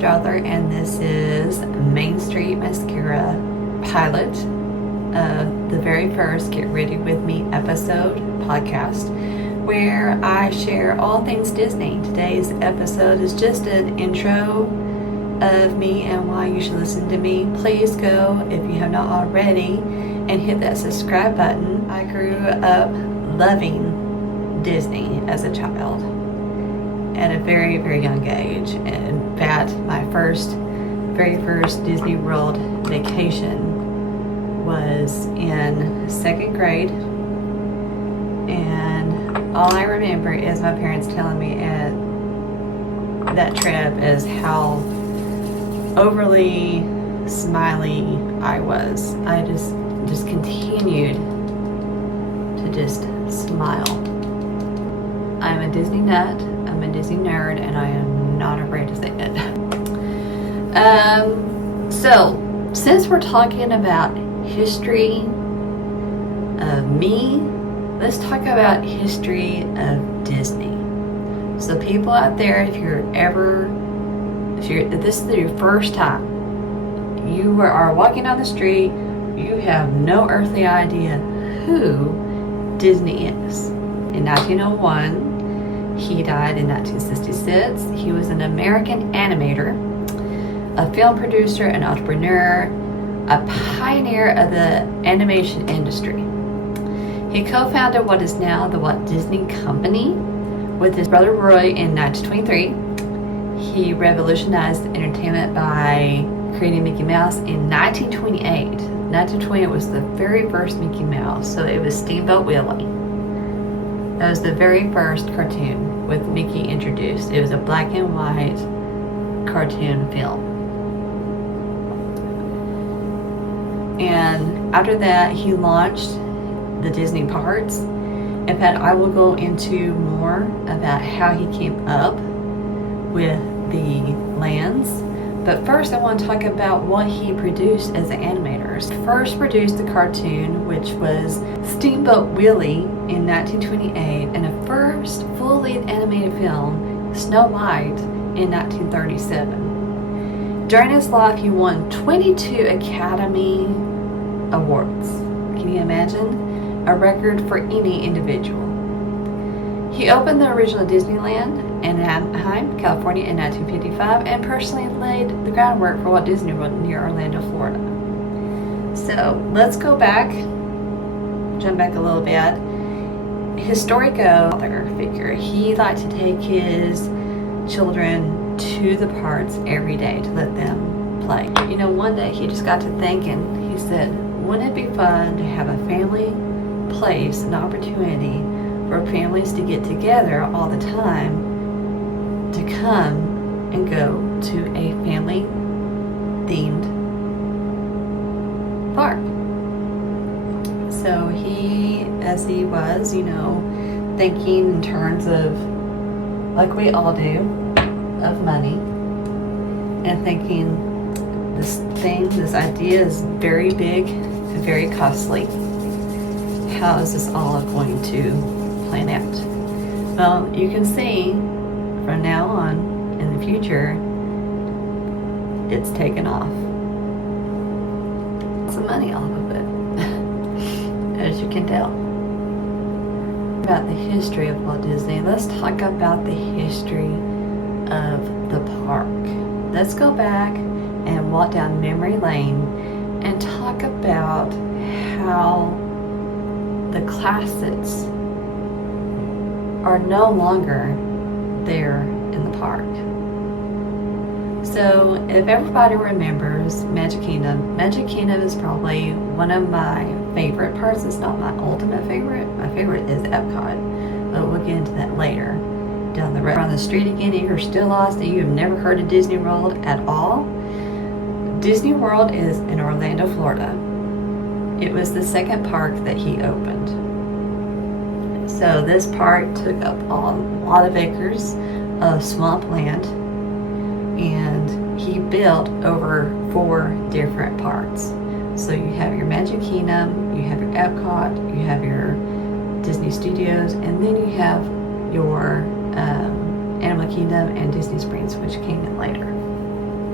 Sister Author, and this is Main Street Mascara pilot of the very first Get Ready With Me episode podcast, where I share all things Disney. Today's episode is just an intro of me and why you should listen to me. Please go, if you have not already, and hit that subscribe button. I grew up loving Disney as a child at a very, very young age. In fact, my very first Disney World vacation was in second grade, and all I remember is my parents telling me at that trip is how overly smiley I was. I just continued to just smile. I'm a Disney nut, I'm a Disney nerd, and I am not afraid to say it. So, since we're talking about history of me, let's talk about history of Disney. So people out there, if this is your first time, you are walking down the street, you have no earthly idea who Disney is. In 1901, he died in 1966. He was an American animator, a film producer, an entrepreneur, a pioneer of the animation industry. He co-founded what is now the Walt Disney Company with his brother Roy in 1923. He revolutionized entertainment by creating Mickey Mouse in 1928. 1928 was the very first Mickey Mouse, so it was Steamboat Willie. That was the very first cartoon with Mickey introduced. It was a black and white cartoon film. And after that, he launched the Disney parks. In fact, I will go into more about how he came up with the lands. But first, I want to talk about what he produced as an animator. He first produced the cartoon, which was Steamboat Willie in 1928, and a first fully animated film, Snow White, in 1937. During his life, he won 22 Academy Awards. Can you imagine? A record for any individual. He opened the original Disneyland in Anaheim, California in 1955, and personally laid the groundwork for Walt Disney World near Orlando, Florida. So let's go back, jump back a little bit. Historical figure. He liked to take his children to the parks every day to let them play. You know, one day he just got to thinking, he said, wouldn't it be fun to have a family place, an opportunity for families to get together all the time to come and go to a family themed park. So he, as he was, thinking in terms of, like we all do, of money, and thinking this idea is very big and very costly. How is this all going to plan out? Well, you can see from now on in the future, it's taken off. Some money off of it, as you can tell. About the history of Walt Disney, let's talk about the history of the park. Let's go back and walk down memory lane and talk about how the classics are no longer there in the park. So if everybody remembers Magic Kingdom is probably one of my favorite parts. It's not my ultimate favorite. My favorite is Epcot, but we'll get into that later. Down the road, on the street again, if you're still lost and you have never heard of Disney World at all, Disney World is in Orlando, Florida. It was the second park that he opened. So this park took up a lot of acres of swampland, and he built over 4 different parks. So you have your Magic Kingdom, you have your Epcot, you have your Disney Studios, and then you have your Animal Kingdom and Disney Springs, which came in later.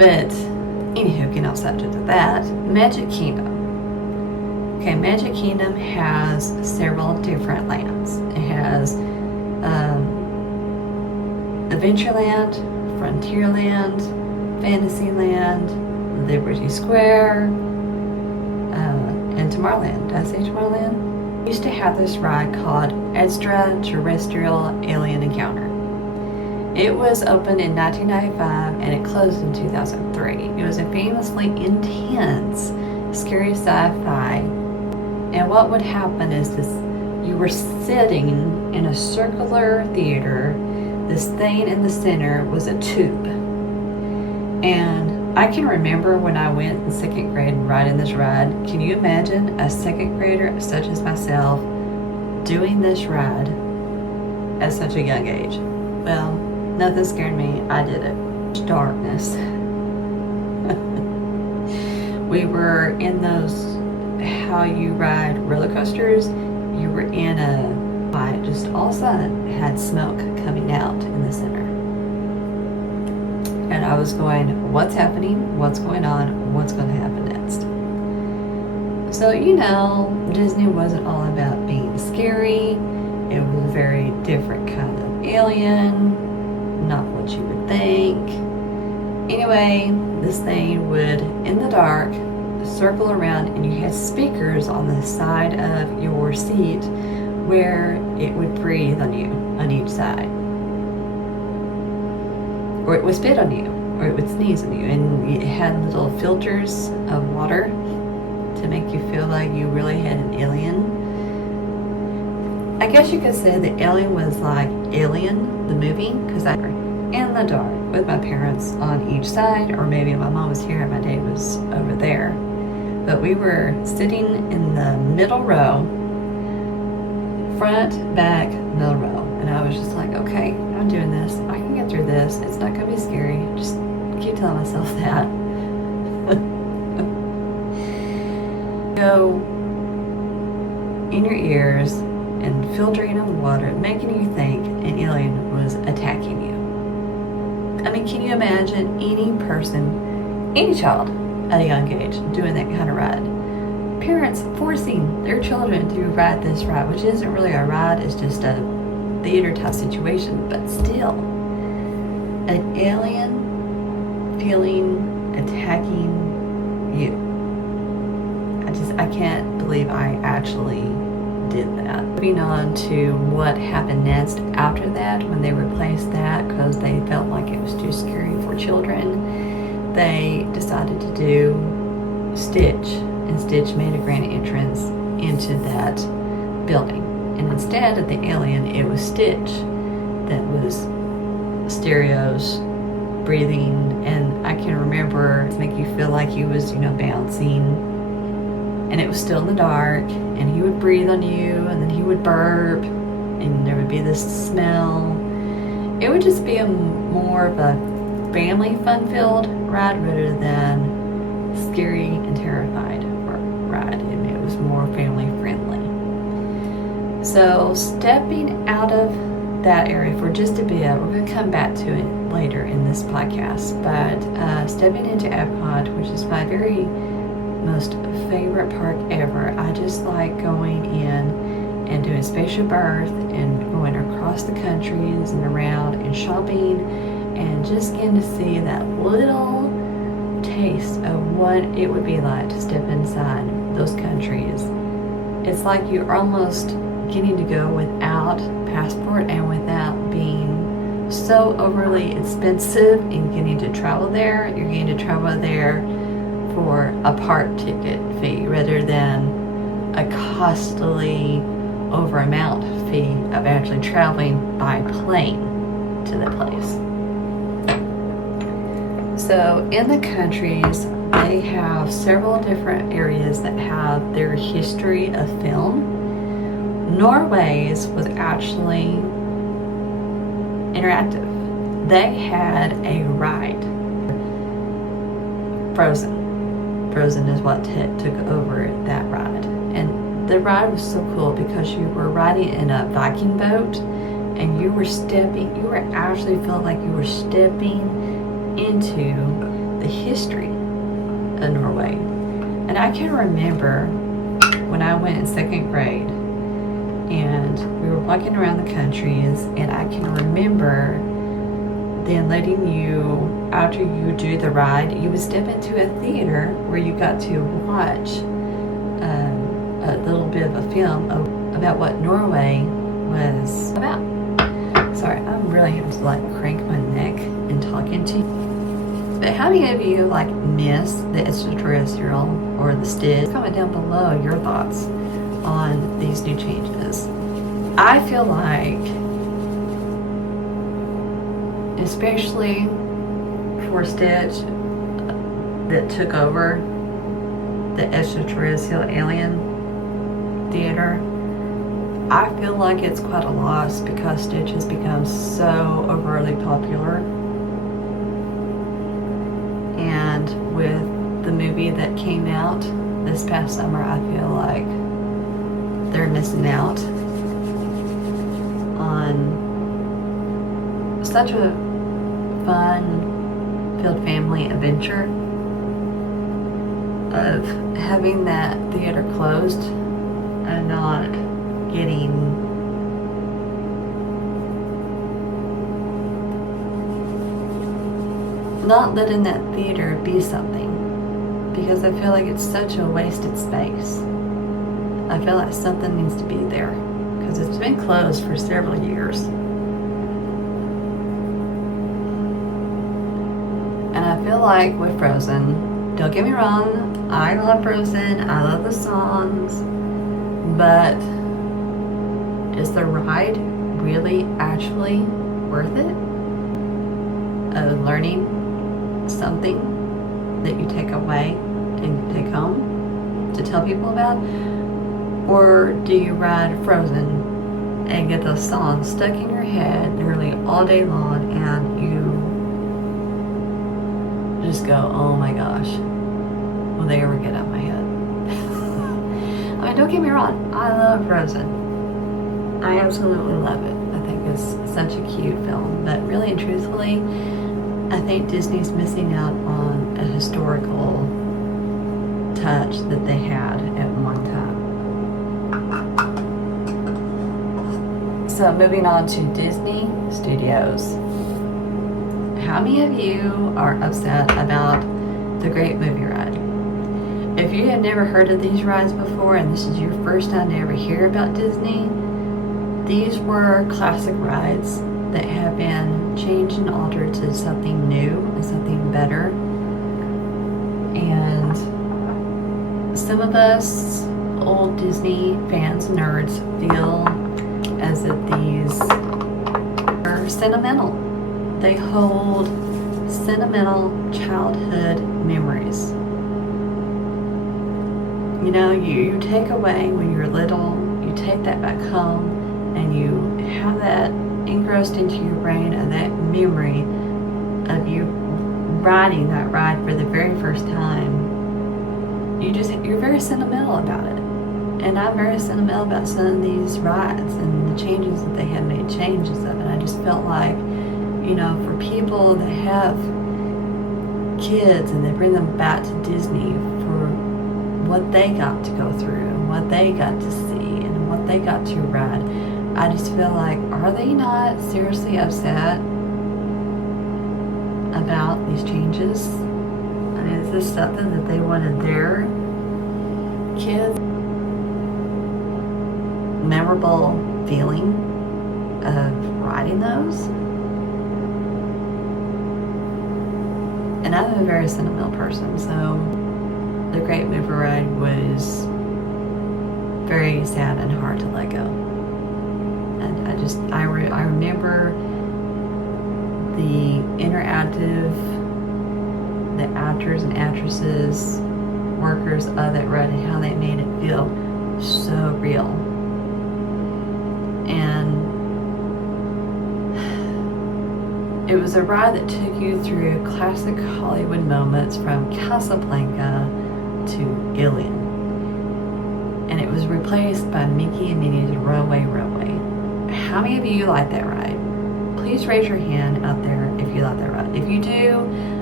But anywho, get off subject of that. Magic Kingdom. Okay, Magic Kingdom has several different lands. It has Adventureland, Frontierland, Fantasyland, Liberty Square, and Tomorrowland. Did I say Tomorrowland? We used to have this ride called Extraterrestrial Alien Encounter. It was opened in 1995 and it closed in 2003. It was a famously intense, scary sci-fi. And what would happen is this: you were sitting in a circular theater. This thing in the center was a tube. And I can remember when I went in second grade riding this ride. Can you imagine a second grader such as myself doing this ride at such a young age? Well, nothing scared me. I did it. Darkness. We were in those how you ride roller coasters. You were in a light, just all of a sudden had smoke coming out in the center. And I was going, what's happening? What's going on? What's going to happen next? So, you know, Disney wasn't all about being scary. It was a very different kind of alien, not what you would think. Anyway, this thing would, in the dark, circle around, and you had speakers on the side of your seat where it would breathe on you on each side. Or it would spit on you, or it would sneeze on you, and it had little filters of water to make you feel like you really had an alien. I guess you could say the alien was like Alien, the movie, because I was in the dark with my parents on each side, or maybe my mom was here and my dad was over there. But we were sitting in the middle row, front, back, middle row. And I was just like, okay, I'm doing this. I can get through this. It's not going to be scary. Just keep telling myself that. Go in your ears and filtering on the water, making you think an alien was attacking you. I mean, can you imagine any person, any child at a young age doing that kind of ride? Parents forcing their children to ride this ride, which isn't really a ride, it's just a theater type situation, but still, an alien feeling attacking you. I can't believe I actually did that. Moving on to what happened next after that, when they replaced that because they felt like it was too scary for children, they decided to do Stitch, and Stitch made a grand entrance into that building. And instead of the alien, it was Stitch that was stereos, breathing, and I can remember make you feel like he was, bouncing. And it was still in the dark, and he would breathe on you, and then he would burp, and there would be this smell. It would just be more of a family fun-filled ride rather than scary and terrified ride, and it was more family friendly. So stepping out of that area for just a bit, we're going to come back to it later in this podcast, but stepping into Epcot, which is my very most favorite park ever. I just like going in and doing Spaceship Earth and going across the countries and around and shopping and just getting to see that little taste of what it would be like to step inside those countries. It's like you're almost getting to go without passport and without being so overly expensive in getting to travel there. You're getting to travel there for a park ticket fee rather than a costly over amount fee of actually traveling by plane to the place. So in the countries, they have several different areas that have their history of film. Norway's was actually interactive. They had a ride, Frozen. Frozen is what took over that ride. And the ride was so cool because you were riding in a Viking boat and you were actually felt like you were stepping into the history of Norway. And I can remember when I went in 2nd grade and we were walking around the countries, and I can remember then letting you, after you do the ride, you would step into a theater where you got to watch a little bit of a film about what Norway was about. Sorry, I'm really having to like crank my neck and talking to you. But how many of you like miss the extraterrestrial or the Stitch? Comment down below your thoughts on these new changes. I feel like, especially for Stitch, that took over the extraterrestrial alien theater, I feel like it's quite a loss because Stitch has become so overtly popular. And with the movie that came out this past summer, I feel like they're missing out on such a fun-filled family adventure of having that theater closed and not getting not letting that theater be something, because I feel like it's such a wasted space. I feel like something needs to be there because it's been closed for several years. And I feel like with Frozen, don't get me wrong, I love Frozen, I love the songs, but is the ride really actually worth it? Of learning something that you take away and take home to tell people about? Or do you ride Frozen and get those songs stuck in your head nearly all day long and you just go, oh my gosh, will they ever get out of my head? I mean, don't get me wrong, I love Frozen. I absolutely love it. I think it's such a cute film, but really and truthfully, I think Disney's missing out on a historical touch that they had at one time. So moving on to Disney Studios. How many of you are upset about the Great Movie Ride? If you have never heard of these rides before and this is your first time to ever hear about Disney, these were classic rides that have been changed and altered to something new and something better. And some of us old Disney fans, nerds, feel as if these are sentimental. They hold sentimental childhood memories. You know, you take away when you're little, you take that back home, and you have that engrossed into your brain and that memory of you riding that ride for the very first time. You're very sentimental about it. And I'm very sentimental about some of these rides and the changes that they have made changes of it. I just felt like, you know, for people that have kids and they bring them back to Disney for what they got to go through and what they got to see and what they got to ride, I just feel like, are they not seriously upset about these changes? I mean, is this something that they wanted their kids? Memorable feeling of riding those? And I'm a very sentimental person, so the Great Movie Ride was very sad and hard to let go. And I remember the interactive, the actors and actresses, workers of that ride, and how they made it feel so real. And it was a ride that took you through classic Hollywood moments from Casablanca to Ilion. And it was replaced by Mickey and Minnie's Runaway Railway. How many of you like that ride? Please raise your hand out there if you like that ride. If you do,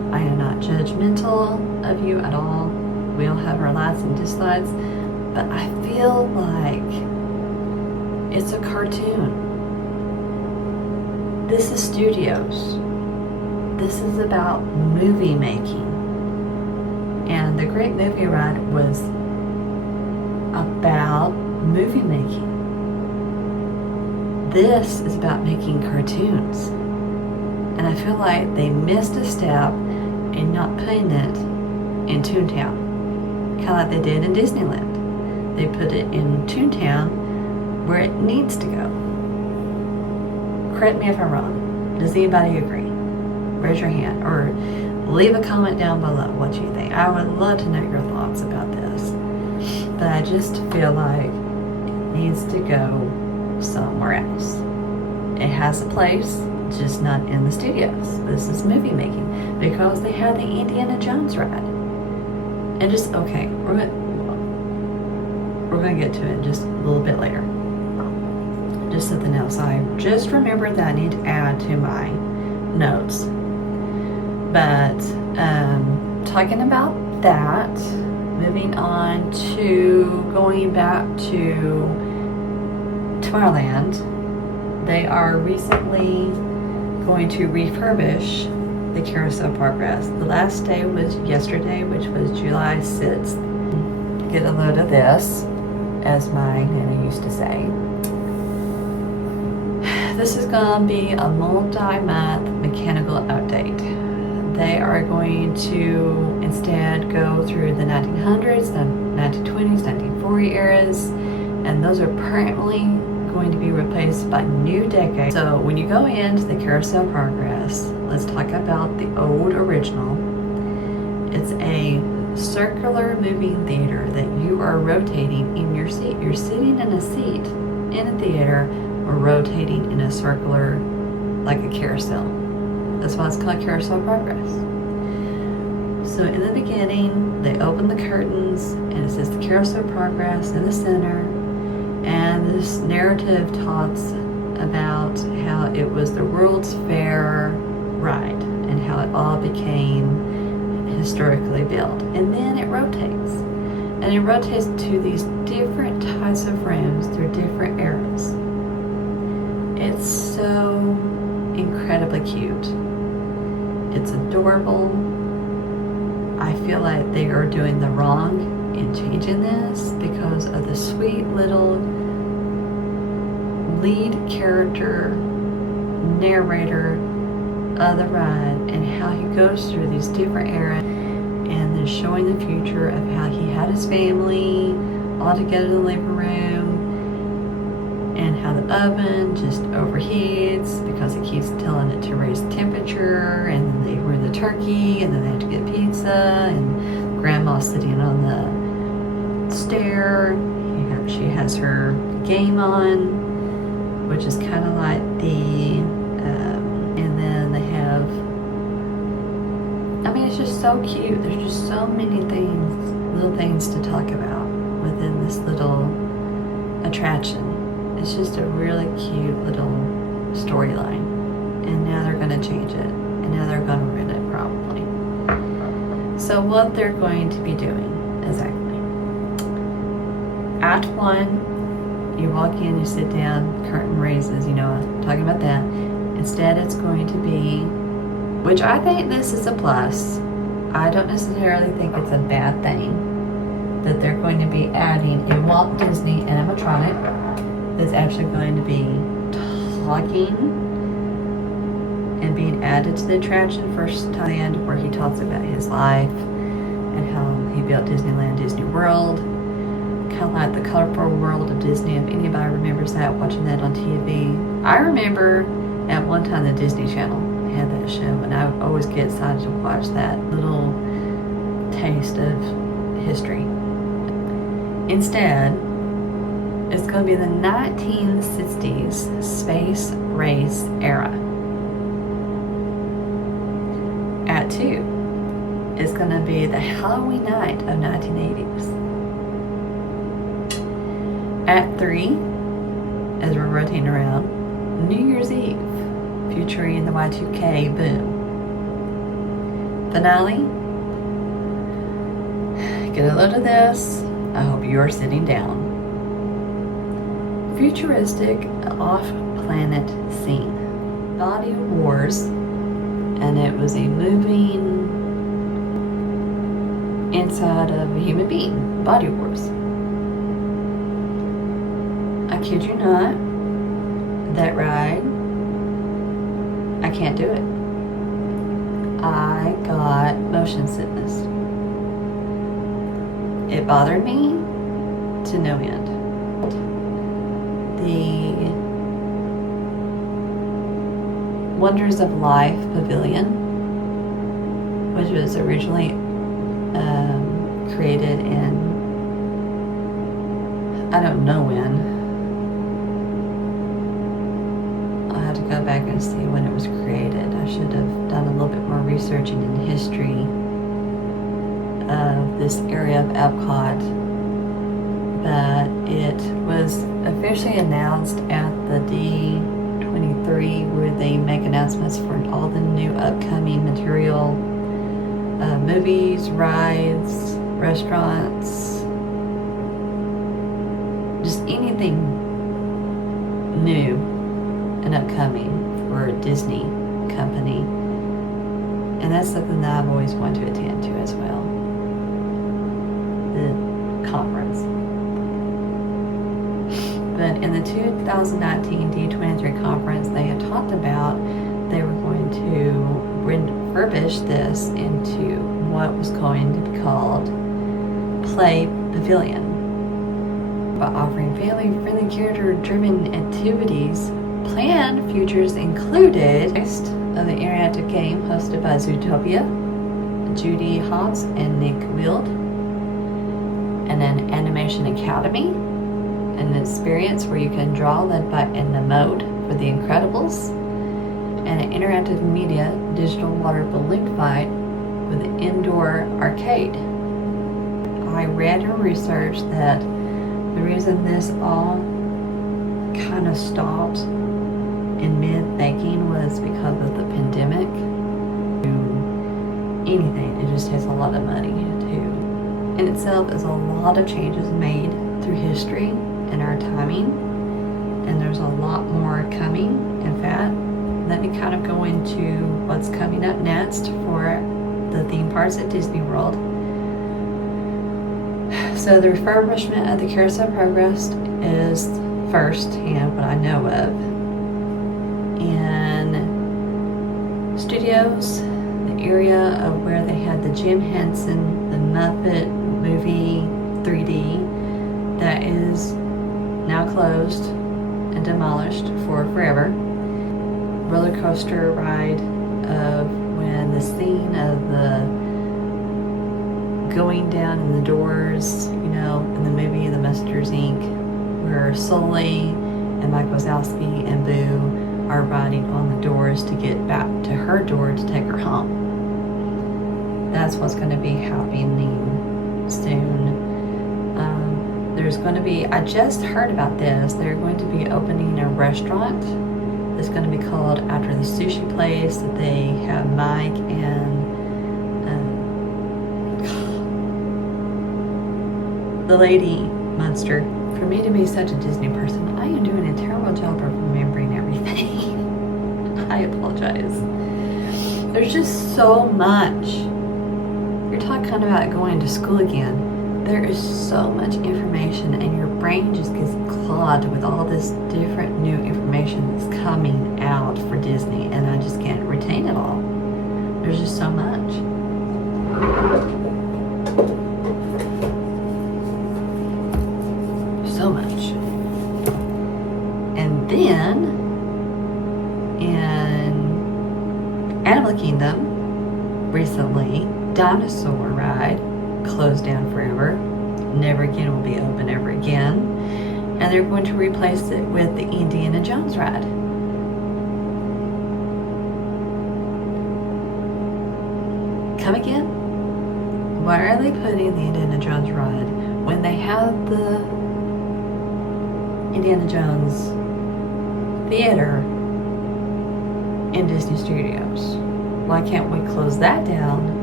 I am not judgmental of you at all. We all have our likes and dislikes, but I feel like it's a cartoon. This is studios. This is about movie making. And the Great Movie Ride was about movie making. This is about making cartoons. And I feel like they missed a step in not putting it in Toontown. Kind of like they did in Disneyland. They put it in Toontown where it needs to go. Correct me if I'm wrong. Does anybody agree? Raise your hand or leave a comment down below what you think. I would love to know your thoughts about this. But I just feel like it needs to go somewhere else. It has a place, just not in the studios. This is movie making because they had the Indiana Jones ride. And just, okay, we're gonna get to it just a little bit later. Just something else. I just remembered that I need to add to my notes. But talking about that, moving on to going back to Tomorrowland, they are recently going to refurbish the Carousel Progress. The last day was yesterday, which was July 6th. Get a load of this, as my nanny used to say. This is going to be a multi-month mechanical update. They are going to instead go through the 1900s, the 1920s, 1940 eras, and those are permanently going to be replaced by new decades. So when you go into the Carousel Progress, let's talk about the old original. It's a circular moving theater that you are rotating in your seat. You're sitting in a seat in a theater or rotating in a circular, like a carousel. That's why it's called Carousel Progress. So in the beginning, they open the curtains and it says the Carousel Progress in the center. And this narrative talks about how it was the World's Fair ride and how it all became historically built. And then it rotates. And it rotates to these different types of rooms through different eras. It's so incredibly cute. It's adorable. I feel like they are doing the wrong in changing this because of the sweet little lead character narrator of the ride and how he goes through these different eras and then showing the future of how he had his family all together in the living room and how the oven just overheats because it keeps telling it to raise the temperature, and then they ruin the turkey and then they have to get pizza, and grandma's sitting on the stair. She has her game on, which is kind of like the and then they have, I mean, it's just so cute. There's just so many things, little things to talk about within this little attraction. It's just a really cute little storyline, and now they're going to change it, and now they're going to ruin it probably. So what they're going to be doing exactly. Act 1, you walk in, you sit down, curtain raises, you know, I'm talking about that. Instead, it's going to be, which I think this is a plus. I don't necessarily think it's a bad thing that they're going to be adding a Walt Disney animatronic that's actually going to be talking and being added to the attraction first time, where he talks about his life and how he built Disneyland, Disney World. Kind of like the colorful world of Disney, if anybody remembers that, watching that on TV. I remember at one time the Disney Channel had that show, and I would always get excited to watch that little taste of history. Instead, it's going to be the 1960s space race era. Act 2 is going to be the Halloween night of 1980s. Act 3, as we're rotating around, New Year's Eve, featuring the Y2K boom. finale. Get a load of this. I hope you are sitting down. Futuristic off-planet scene. Body Wars, and it was a moving inside of a human being. Body Wars. I kid you not, that ride, I can't do it. I got motion sickness. It bothered me to no end. The Wonders of Life Pavilion, which was originally created in, I don't know when. I'll have to go back and see when it was created. I should have done a little bit more researching in history of this area of Epcot, but it was officially announced at the D23, where they make announcements for all the new upcoming material, movies, rides, restaurants, just anything new and upcoming for a Disney company. And that's something that I've always wanted to attend to as well. The conference. But in the 2019 D23 conference, they had talked about they were going to refurbish this into what was going to be called Play Pavilion. By offering family-friendly, character-driven activities, planned futures included of an interactive game hosted by Zootopia, Judy Hobbs and Nick Wild, and an animation academy, an experience where you can draw led by in the mode for The Incredibles, and an interactive media digital water balloon fight with an indoor arcade. I read and researched that the reason this all kind of stopped in mid-thinking was because of the pandemic. Anything, it just takes a lot of money to. In itself is a lot of changes made through history and our timing, and there's a lot more coming. In fact, let me kind of go into what's coming up next for the theme parks at Disney World. So the refurbishment of the Carousel Progress is firsthand what I know of. In studios, the area of where they had the Jim Henson, the Muppet movie 3D, that is now closed and demolished for forever. Roller coaster ride of when the scene of the going down in the doors, in the movie The Monsters Inc., where Sully and Mike Wazowski and Boo are riding on the doors to get back to her door to take her home. That's what's going to be happening soon. There's going to be, I just heard about this, they're going to be opening a restaurant that's going to be called after the sushi place that they have Mike and the lady Munster. For me to be such a Disney person, I am doing a terrible job of remembering everything. I apologize. There's just so much. You're talking about going to school again. There is so much information and your brain just gets clogged with all this different new information that's coming out for Disney, and I just can't retain it all. There's just so much. So much. And then in Animal Kingdom recently, Dinosaur Ride closed down forever. Never again will be open ever again. And they're going to replace it with the Indiana Jones ride. Come again? Why are they putting the Indiana Jones ride when they have the Indiana Jones theater in Disney Studios? Why can't we close that down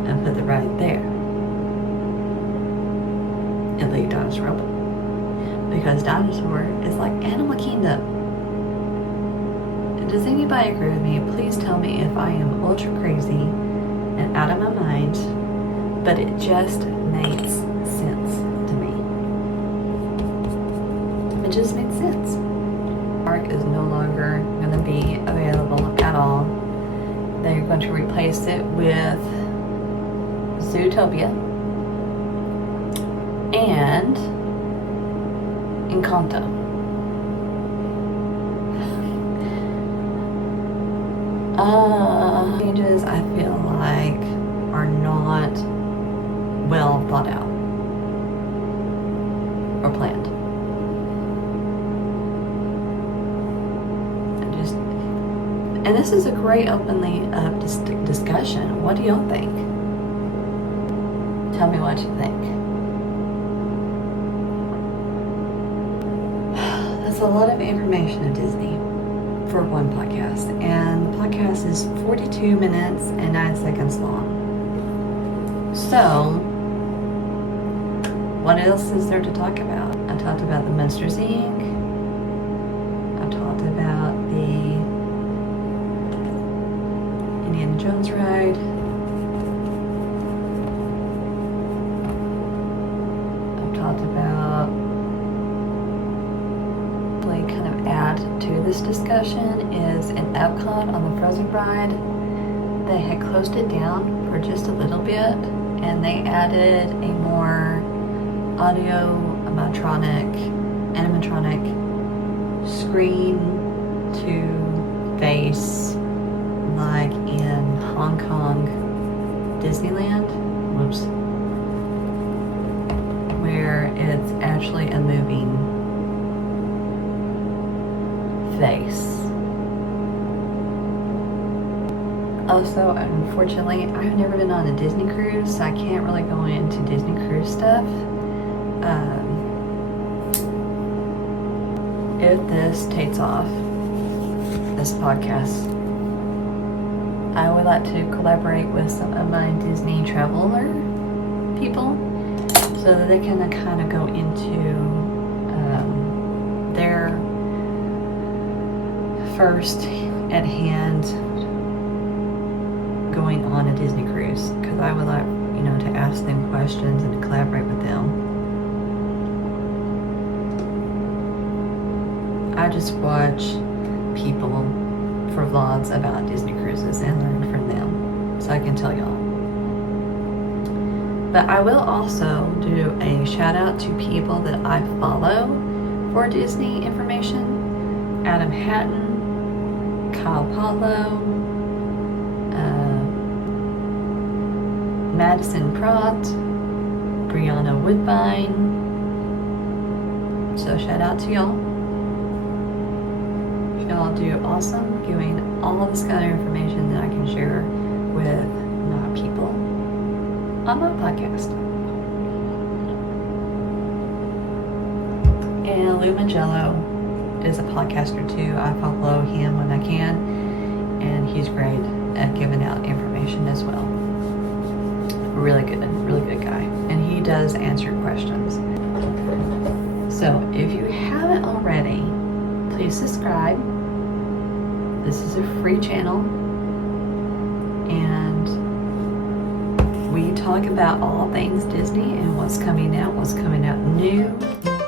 and put the ride there and leave Dinosaur open. Because Dinosaur is like Animal Kingdom. Does anybody agree with me? Please tell me if I am ultra crazy and out of my mind, but it just makes sense to me. It just makes sense. Park is no longer going to be available at all. They're going to replace it with Zootopia and Encanto. Changes I feel like are not well thought out or planned. And this is a great openly up discussion. What do y'all think? Tell me what you think. That's a lot of information of Disney for one podcast, and the podcast is 42 minutes and 9 seconds long. So, what else is there to talk about? I talked about the Monsters Inc. I talked about the Indiana Jones ride. I've talked about, kind of add to this discussion is in Epcot on the Frozen ride, they had closed it down for just a little bit, and they added a more animatronic screen to face, like in Hong Kong Disneyland, where it's actually a moving face. Also, unfortunately, I've never been on a Disney cruise, so I can't really go into Disney cruise stuff. If this takes off, this podcast, I would like to collaborate with some of my Disney traveler people so that they can kind of go into their first at hand going on a Disney cruise, because I would like, to ask them questions and to collaborate with them. I just watch people for vlogs about Disney cruises and learn from them, so I can tell y'all. But I will also do a shout out to people that I follow for Disney information. Adam Hatton, Kyle Paulo, Madison Pratt, Brianna Woodbine. So shout out to y'all. Y'all do awesome giving all this kind of information that I can share with my people on my podcast. And Lou Mangello is a podcaster too. I follow him when I can, and he's great at giving out information as well. Really good guy, and he does answer questions. So if you haven't already, please subscribe. This is a free channel, and we talk about all things Disney and what's coming out new.